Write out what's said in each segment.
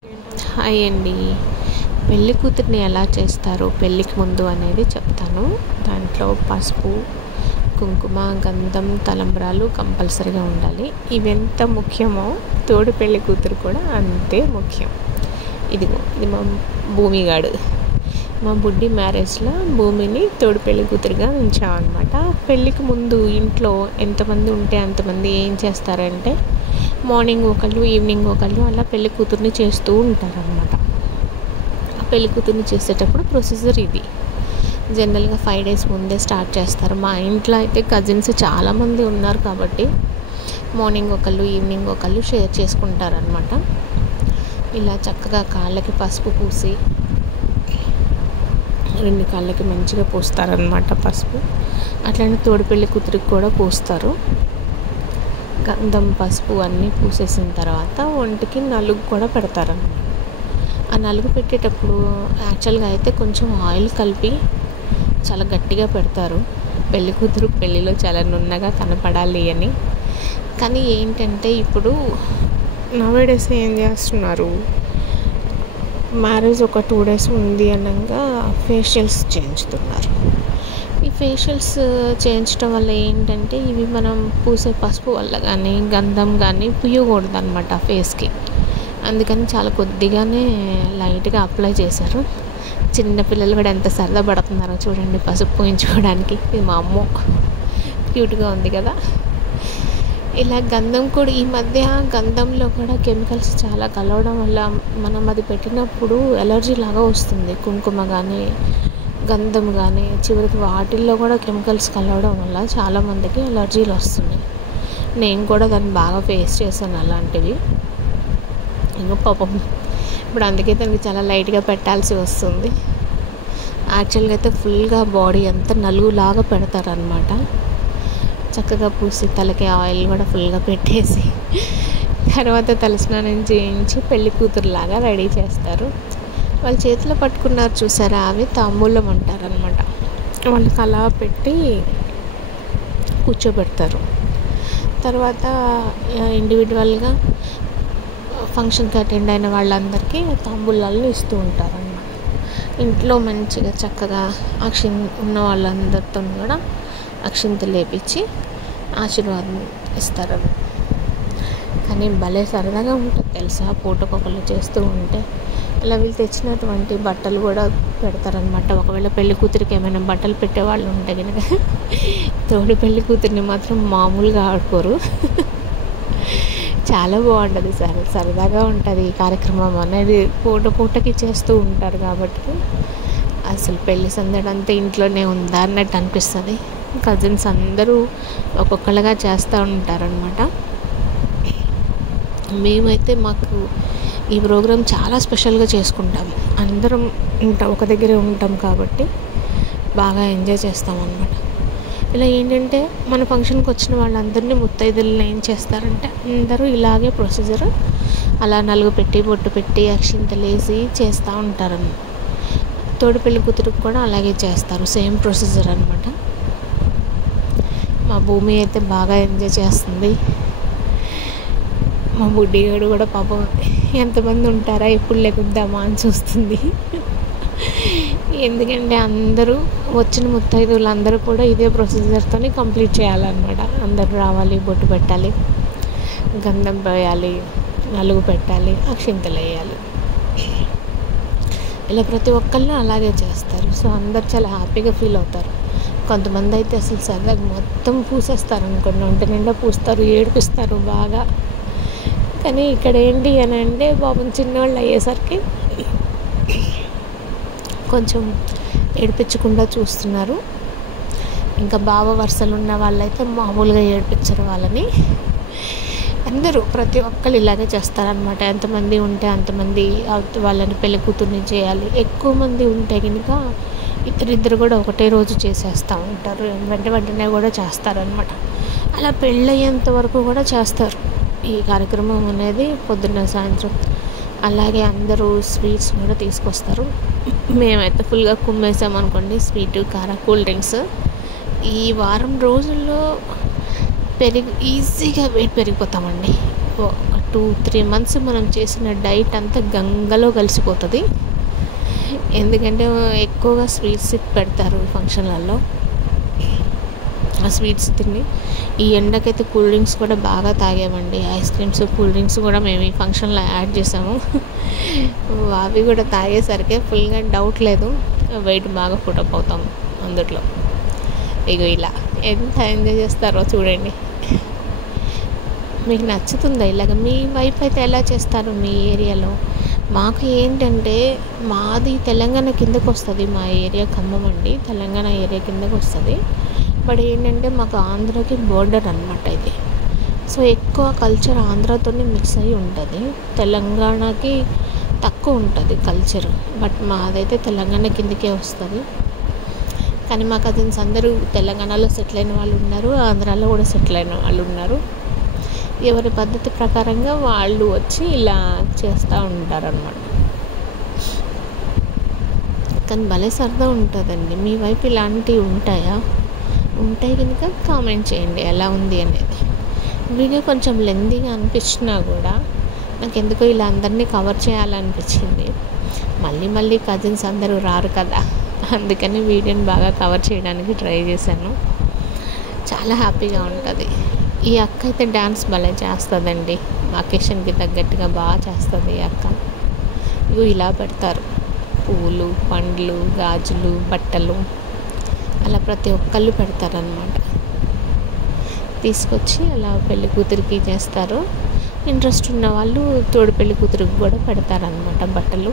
Hi అండి. పెళ్లి కూతురిని ఎలా చేస్తారు పెళ్ళికి ముందు అనేది చెప్తాను. దాంట్లో పసుపు, కుంకుమ, గంధం, తలంబ్రాలు కంపల్సరీగా ఉండాలి. ఇవెంత ముఖ్యమో తోడు పెళ్లి కూతురు కూడా అంతే ముఖ్యం. ఇది మా భూమిగాడు. మా బుడ్డి మ్యారేజ్లో భూమిని తోడు పెళ్లి కూతురుగా ఉంచామన్నమాట. పెళ్ళికి ముందు ఇంట్లో ఎంతమంది ఉంటే అంతమంది ఏం చేస్తారంటే మార్నింగ్ ఒకళ్ళు, ఈవినింగ్ ఒకళ్ళు అలా పెళ్లి కూతుర్ని చేస్తూ ఉంటారనమాట. ఆ పెళ్లి కూతుర్ని చేసేటప్పుడు ప్రొసీజర్ ఇది. జనరల్గా 5 days ముందే స్టార్ట్ చేస్తారు. మా ఇంట్లో అయితే కజిన్స్ చాలామంది ఉన్నారు కాబట్టి మార్నింగ్ ఒకళ్ళు, ఈవినింగ్ ఒకళ్ళు షేర్ చేసుకుంటారనమాట. ఇలా చక్కగా కాళ్ళకి పసుపు పూసి 2 కాళ్ళకి మంచిగా పూస్తారనమాట పసుపు. అట్లనే తోడు పెళ్లి కూతురికి కూడా పూస్తారు. గంధం, పసుపు అన్నీ పూసేసిన తర్వాత ఒంటికి నలుగు కూడా పెడతారన్నమాట. ఆ నలుగు పెట్టేటప్పుడు యాక్చువల్గా అయితే కొంచెం ఆయిల్ కలిపి చాలా గట్టిగా పెడతారు. పెళ్లి కూతురు పెళ్ళిలో చాలా నున్నగా కనపడాలి అని. కానీ ఏంటంటే ఇప్పుడు నవేడేస్ ఏం చేస్తున్నారు, మ్యారేజ్ ఒక 2 days ఉంది అనగా ఫేషియల్స్ చేయించుతున్నారు. ఈ ఫేషియల్స్ చేయించడం వల్ల ఏంటంటే ఇవి మనం పూసే పసుపు వల్ల కానీ గంధం కానీ పూయకూడదు అనమాట ఫేస్కి. అందుకని చాలా కొద్దిగానే లైట్గా అప్లై చేశారు. చిన్నపిల్లలు కూడా ఎంత సరదా పడుతున్నారో చూడండి పసుపు పూయించుకోవడానికి. ఇది మా అమ్మ క్యూట్గా ఉంది కదా. ఇలా గంధం కూడా ఈ మధ్య గంధంలో కూడా కెమికల్స్ చాలా కలవడం వల్ల మనం అది పెట్టినప్పుడు ఎలర్జీ లాగా వస్తుంది. కుంకుమ కానీ గంధం కానీ చివరికి వాటిల్లో కూడా కెమికల్స్ కలవడం వల్ల చాలామందికి ఎలర్జీలు వస్తున్నాయి. నేను కూడా దాన్ని బాగా ఫేస్ చేశాను అలాంటివి. ఇంకా పాపం ఇప్పుడు అందుకే దానికి చాలా లైట్గా పెట్టాల్సి వస్తుంది. యాక్చువల్గా అయితే ఫుల్గా బాడీ అంతా నలుగులాగా పెడతారనమాట. చక్కగా పూసి తలకి ఆయిల్ కూడా ఫుల్గా పెట్టేసి తర్వాత తలస్నానం చేయించి పెళ్లి కూతురులాగా రెడీ చేస్తారు. వాళ్ళ చేతిలో పట్టుకున్నారు చూసారా, అవి తాంబూలం అంటారనమాట. వాళ్ళకి అలా పెట్టి కూర్చోబెడతారు. తర్వాత ఇండివిజువల్గా ఫంక్షన్కి అటెండ్ అయిన వాళ్ళందరికీ తాంబూలాలను ఇస్తూ ఉంటారన్నమాట. ఇంట్లో మంచిగా చక్కగా ఉన్న వాళ్ళందరితో కూడా అక్షింతలు లేపించి ఆశీర్వాదం ఇస్తారు. కానీ భలే సరదాగా ఉంటుంది తెలుసా, పూటకొకళ్ళు చేస్తూ ఉంటే. అలా వీళ్ళు తెచ్చినటువంటి బట్టలు కూడా పెడతారనమాట. ఒకవేళ పెళ్లి కూతురికి ఏమైనా బట్టలు పెట్టేవాళ్ళు ఉంటే కనుక తోడు పెళ్లి కూతురిని మాత్రం మామూలుగా ఆడుకోరు. చాలా బాగుంటుంది, సరదాగా ఉంటుంది ఈ కార్యక్రమం అనేది. పూటకి చేస్తూ ఉంటారు కాబట్టి అసలు పెళ్లి సందడంతా ఇంట్లోనే ఉందా అన్నట్టు అనిపిస్తుంది. కజిన్స్ అందరూ ఒక్కొక్కరుగా చేస్తూ ఉంటారనమాట. మేమైతే మాకు ఈ ప్రోగ్రాం చాలా స్పెషల్గా చేసుకుంటాము. అందరం ఒక దగ్గరే ఉంటాం కాబట్టి బాగా ఎంజాయ్ చేస్తాం అన్నమాట. ఇలా ఏంటంటే మన ఫంక్షన్కి వచ్చిన వాళ్ళందరినీ ముత్తైదులను ఏం చేస్తారంటే అందరూ ఇలాగే ప్రొసీజర్ అలా నలుగు పెట్టి బొట్టు పెట్టి అక్షింతలు వేసి చేస్తూ ఉంటారన్నమాట. తోడు పెళ్లి కూతురికి కూడా అలాగే చేస్తారు, సేమ్ ప్రొసీజర్ అనమాట. మా భూమి అయితే బాగా ఎంజాయ్ చేస్తుంది. మా బుడ్డిగాడు కూడా పాపం ఎంతమంది ఉంటారా ఎప్పుడు లెగుద్దామా అని చూస్తుంది. ఎందుకంటే అందరూ వచ్చిన ముత్తైదువులు అందరూ కూడా ఇదే ప్రొసీజర్తో కంప్లీట్ చేయాలన్నమాట. అందరూ రావాలి, బొట్టు పెట్టాలి, గంధం పోయాలి, నలుగు పెట్టాలి, అక్షింతలు వేయాలి. ఇలా ప్రతి ఒక్కళ్ళు అలాగే చేస్తారు. సో అందరు చాలా హ్యాపీగా ఫీల్ అవుతారు. కొంతమంది అయితే అసలు సరదాగా మొత్తం పూసేస్తారు అనుకోండి, ఒంటి నిండా పూస్తారు, ఏడిపిస్తారు బాగా. కానీ ఇక్కడ ఏంటి అని అంటే పాపం చిన్నవాళ్ళు అయ్యేసరికి కొంచెం ఏడిపించకుండా చూస్తున్నారు. ఇంకా బావ వరుసలు ఉన్న వాళ్ళైతే మామూలుగా ఏడిపించరు వాళ్ళని. అందరూ ప్రతి ఒక్కరు ఇలాగే చేస్తారనమాట. ఎంతమంది ఉంటే అంతమంది వాళ్ళని పెళ్లి కూతుర్ని చేయాలి. ఎక్కువ మంది ఉంటే కనుక ఇద్దరిద్దరు కూడా ఒకటే రోజు చేసేస్తూ ఉంటారు. వెంటనే కూడా చేస్తారనమాట. అలా పెళ్ళయ్యేంత వరకు కూడా చేస్తారు ఈ కార్యక్రమం అనేది, పొద్దున్న సాయంత్రం. అలాగే అందరూ స్వీట్స్ కూడా తీసుకొస్తారు. మేమైతే ఫుల్గా కుమ్మేసామనుకోండి, స్వీట్, కార, కూల్ డ్రింక్స్. ఈ వారం రోజుల్లో ఈజీగా వెయిట్ పెరిగిపోతామండి. 2-3 మంత్స్ మనం చేసిన డైట్ అంతా గంగలో కలిసిపోతుంది. ఎందుకంటే ఎక్కువగా స్వీట్స్ పెడతారు ఫంక్షన్లలో. ఆ స్వీట్స్ తిని ఈ ఎండకైతే కూల్ డ్రింక్స్ కూడా బాగా తాగామండి. ఐస్ క్రీమ్స్, కూల్ డ్రింక్స్ కూడా మేము ఈ ఫంక్షన్లో యాడ్ చేసాము. అవి కూడా తాగేసరికి ఫుల్గా డౌట్ లేదు, వెయిట్ బాగా పుటప్ అవుతాం అందుట్లో. ఇగో ఇలా ఎంత ఎంజాయ్ చేస్తారో చూడండి. మీకు నచ్చుతుందా ఇలాగ? మీ వైపు అయితే ఎలా చేస్తారు మీ ఏరియాలో? మాకు ఏంటంటే మాది తెలంగాణ కిందకు వస్తుంది. మా ఏరియా ఖమ్మం అండి, తెలంగాణ ఏరియా కిందకు వస్తుంది. బట్ ఏంటంటే మాకు ఆంధ్రాకి బోర్డర్ అనమాట ఇది. సో ఎక్కువ కల్చర్ ఆంధ్రాతోనే మిక్స్ అయ్యి ఉంటుంది, తెలంగాణకి తక్కువ ఉంటుంది కల్చర్. బట్ మాదైతే తెలంగాణ కిందకే వస్తుంది. కానీ మా కజిన్స్ అందరూ తెలంగాణలో సెటిల్ అయిన వాళ్ళు ఉన్నారు, ఆంధ్రాలో కూడా సెటిల్ అయిన వాళ్ళు ఉన్నారు. ఎవరి పద్ధతి ప్రకారంగా వాళ్ళు వచ్చి ఇలా చేస్తూ ఉంటారన్నమాట. కానీ భలే సరదా ఉంటుందండి. మీ వైపు ఇలాంటివి ఉంటాయా? ఉంటాయి కనుక కామెంట్ చేయండి ఎలా ఉంది అనేది. వీడియో కొంచెం లెందీగా అనిపించినా కూడా నాకు ఎందుకో ఇలా అందరినీ కవర్ చేయాలనిపించింది. మళ్ళీ కజిన్స్ అందరూ రారు కదా, అందుకని వీడియోని బాగా కవర్ చేయడానికి ట్రై చేశాను. చాలా హ్యాపీగా ఉంటుంది. ఈ అక్క అయితే డ్యాన్స్ భలే చేస్తుందండి, అకేషన్కి తగ్గట్టుగా బాగా చేస్తుంది ఈ అక్క. ఇవి ఇలా పెడతారు, పూలు, పండ్లు, గాజులు, బట్టలు, అలా ప్రతి ఒక్కళ్ళు పెడతారనమాట. తీసుకొచ్చి అలా పెళ్లి కూతురికి చేస్తారు. ఇంట్రెస్ట్ ఉన్న వాళ్ళు తోడు పెళ్లి కూతురికి కూడా పెడతారనమాట బట్టలు.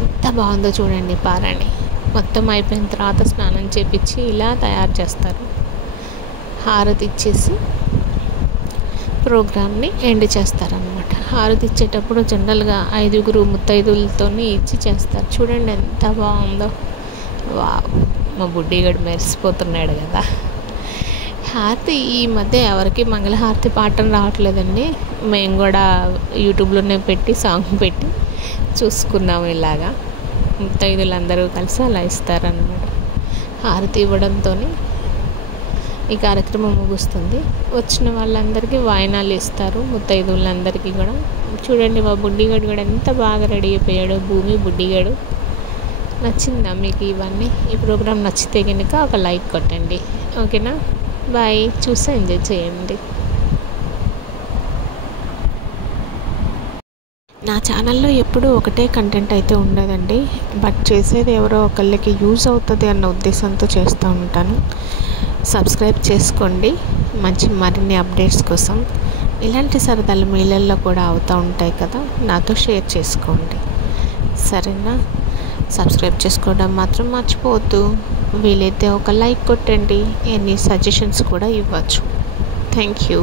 ఎంత బాగుందో చూడండి పారాణి. మొత్తం అయిపోయిన తర్వాత స్నానం చేపించి ఇలా తయారు చేస్తారు. హారతి ఇచ్చేసి ప్రోగ్రామ్ని ఎండ్ చేస్తారనమాట. హారతి ఇచ్చేటప్పుడు జనరల్గా 5 ముత్తైదులతో ఇచ్చి చేస్తారు. చూడండి ఎంత బాగుందో. వావ్, మా బుడ్డిగాడు మెరిసిపోతున్నాడు కదా. హారతి ఈ మధ్య ఎవరికి మంగళహారతి పాఠం రావట్లేదండి. మేము కూడా యూట్యూబ్లోనే పెట్టి సాంగ్ పెట్టి చూసుకున్నాము. ఇలాగా ముత్తైదులందరూ కలిసి అలా ఇస్తారనమాట. హారతి ఇవ్వడంతో ఈ కార్యక్రమం ముగుస్తుంది. వచ్చిన వాళ్ళందరికీ వాయినాలు ఇస్తారు, ముత్తైదువులందరికీ కూడా. చూడండి మా బుడ్డిగాడు కూడా ఎంత బాగా రెడీ అయిపోయాడు, భూమి బుడ్డిగాడు. నచ్చిందా మీకు ఇవన్నీ? ఈ ప్రోగ్రామ్ నచ్చితే కనుక ఒక లైక్ కొట్టండి, ఓకేనా? బాయ్, చూసి ఎంజాయ్ చేయండి. నా ఛానల్లో ఎప్పుడూ ఒకటే కంటెంట్ అయితే ఉండదండి, బట్ చేసేది ఎవరో ఒకళ్ళకి యూజ్ అవుతుంది అన్న ఉద్దేశంతో చేస్తూ ఉంటాను. సబ్స్క్రైబ్ చేసుకోండి మరిన్ని అప్డేట్స్ కోసం. ఇలాంటి సరదాలు మీళ్ళల్లో కూడా అవుతూ ఉంటాయి కదా, నాతో షేర్ చేసుకోండి, సరేనా? సబ్స్క్రైబ్ చేసుకోవడం మాత్రం మర్చిపోవద్దు. వీలైతే ఒక లైక్ కొట్టండి, ఎన్ని సజెషన్స్ కూడా ఇవ్వచ్చు. Thank you.